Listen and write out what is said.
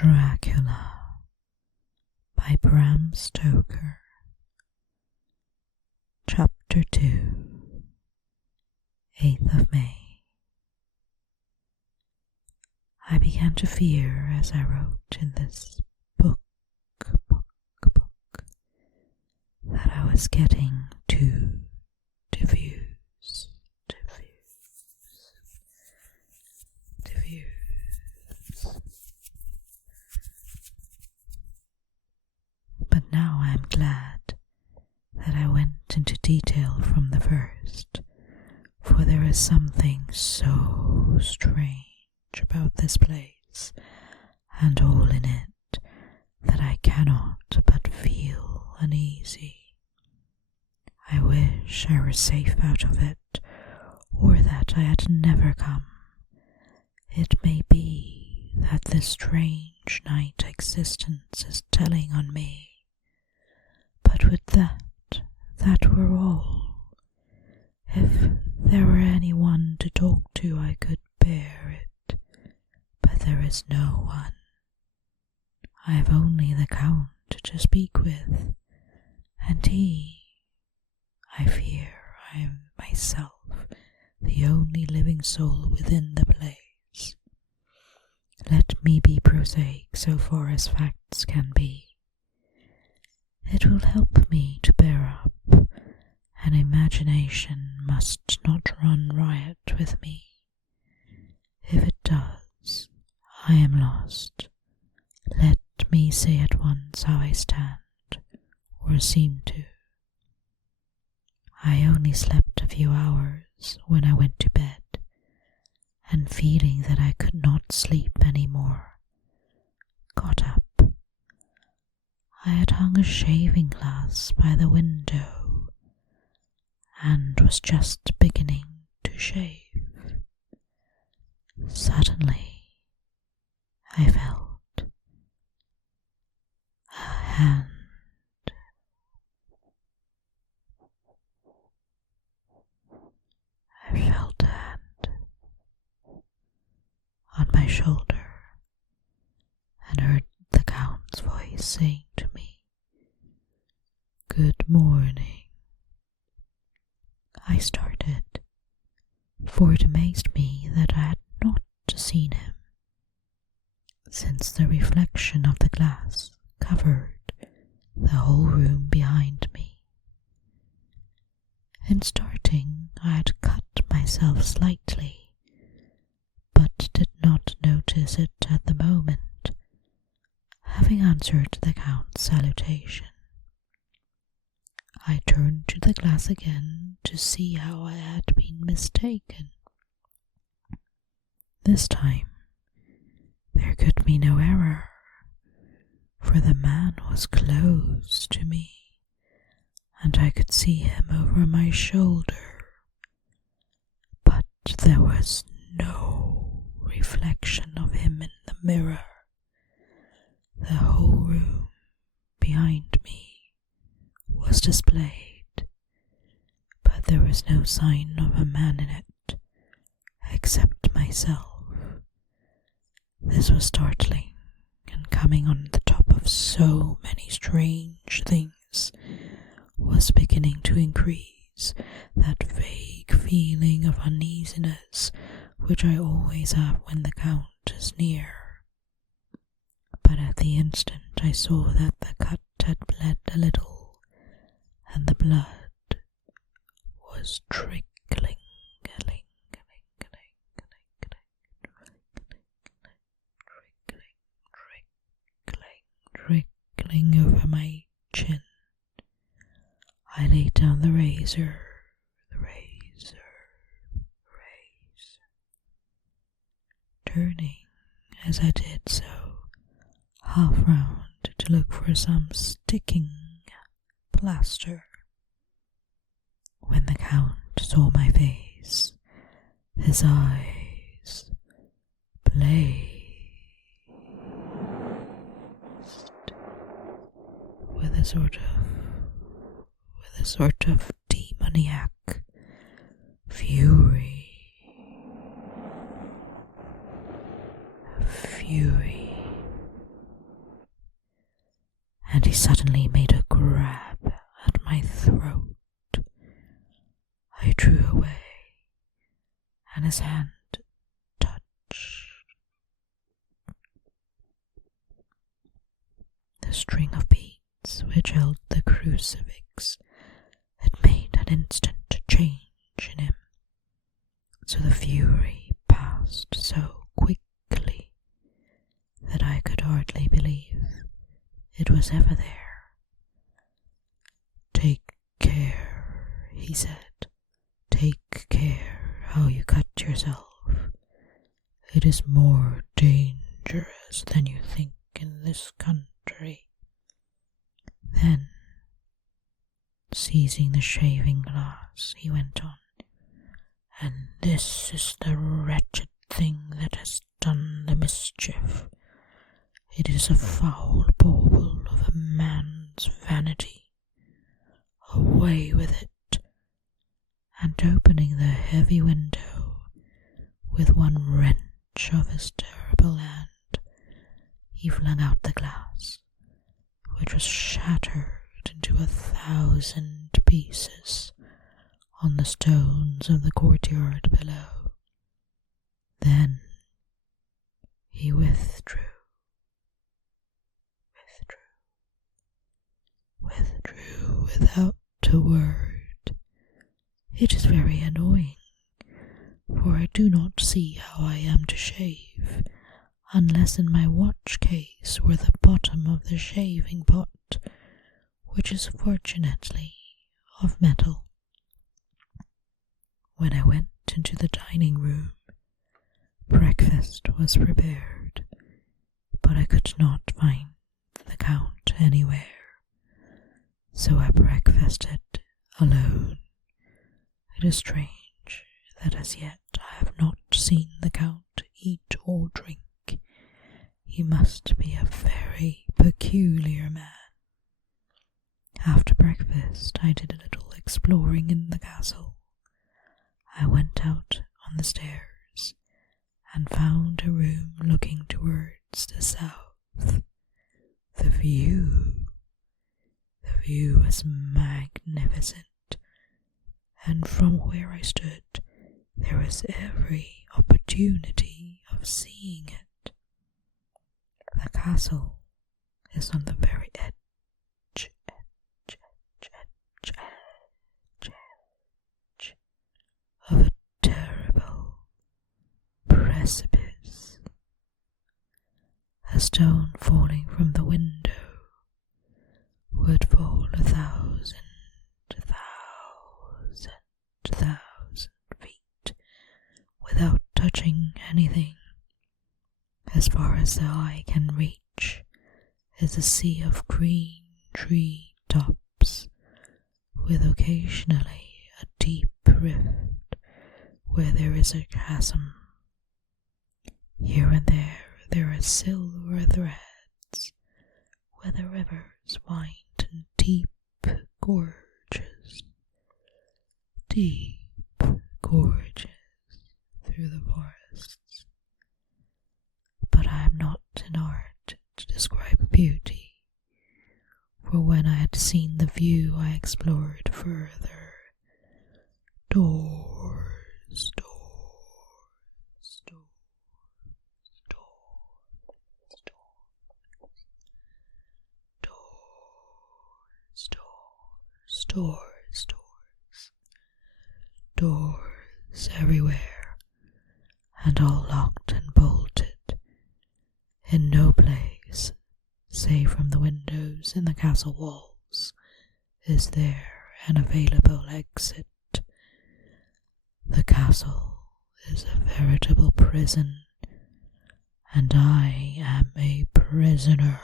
Dracula by Bram Stoker. Chapter 2, 8th of May. I began to fear as I wrote in this book, that I was getting too diffuse. But now I am glad that I went into detail from the first, for there is something so strange about this place and all in it that I cannot but feel uneasy. I wish I were safe out of it, or that I had never come. It may be that this strange night existence is telling on me, but with that were all. If there were anyone to talk to, I could bear it, but there is no one. I have only the Count to speak with, and I fear I am myself the only living soul within the place. Let me be prosaic so far as facts can be. It will help me to bear up, and imagination must not run riot with me. If it does, I am lost. Let me say at once how I stand, or seem to. I only slept a few hours when I went to bed, and feeling that I could not sleep any more, got up. I had hung a shaving glass by the window, and was just beginning to shave. Suddenly, I felt a hand. I felt a hand on my shoulder, and heard the Count's voice saying to me, "Good morning." I started, for it amazed me that I had not seen him, since the reflection of the glass covered the whole room behind me. In starting, I had cut myself slightly, but did not notice it at the moment, having answered the Count's salutation. I turned to the glass again to see how I had been mistaken. This time, there could be no error, for the man was close to me, and I could see him over my shoulder. But there was no reflection of him in the mirror. The whole room behind me was displayed, but there was no sign of a man in it, except myself. This was startling, and coming on the top of so many strange things, was beginning to increase that vague feeling of uneasiness which I always have when the Count is near. But at the instant I saw that the cut had bled a little, and the blood was trickling over my chin. I laid down the razor. Turning as I did so, half round to look for some sticking plaster. When the Count saw my face, his eyes blazed with a sort of demoniac fury. he suddenly made a grab at my throat. I drew away, and his hand touched the string of beads which held the crucifix. It made an instant change in him, so the fury passed so quickly that I could hardly believe it was ever there. "Take care," he said. "Take care how you cut yourself. It is more dangerous than you think in this country." Then, seizing the shaving glass, he went on, "And this is the wretched thing that has done the mischief. It is a foul bauble of a man's vanity. Away with it." And opening the heavy window with one wrench of his terrible hand, he flung out the glass, which was shattered into 1,000 pieces on the stones of the courtyard below. Then he withdrew without a word. It is very annoying, for I do not see how I am to shave, unless in my watch case or the bottom of the shaving pot, which is fortunately of metal. When I went into the dining room, breakfast was prepared, but I could not find the Count anywhere, so I breakfasted alone. It is strange that as yet I have not seen the Count eat or drink. He must be a very peculiar man. After breakfast, I did a little exploring in the castle. I went out on the stairs and found a room looking towards the south. The view was magnificent, and from where I stood there was every opportunity of seeing it. The castle is on the very edge of a terrible precipice. A stone falling from the window would fall 1,000 feet without touching anything. As far as the eye can reach is a sea of green tree tops, with occasionally a deep rift where there is a chasm. Here and there are silver threads where the rivers wind in deep gorges through the forests. But I am not in art to describe beauty, for when I had seen the view I explored further. Doors, doors everywhere, and all locked and bolted. In no place, save from the windows in the castle walls, is there an available exit. The castle is a veritable prison, and I am a prisoner.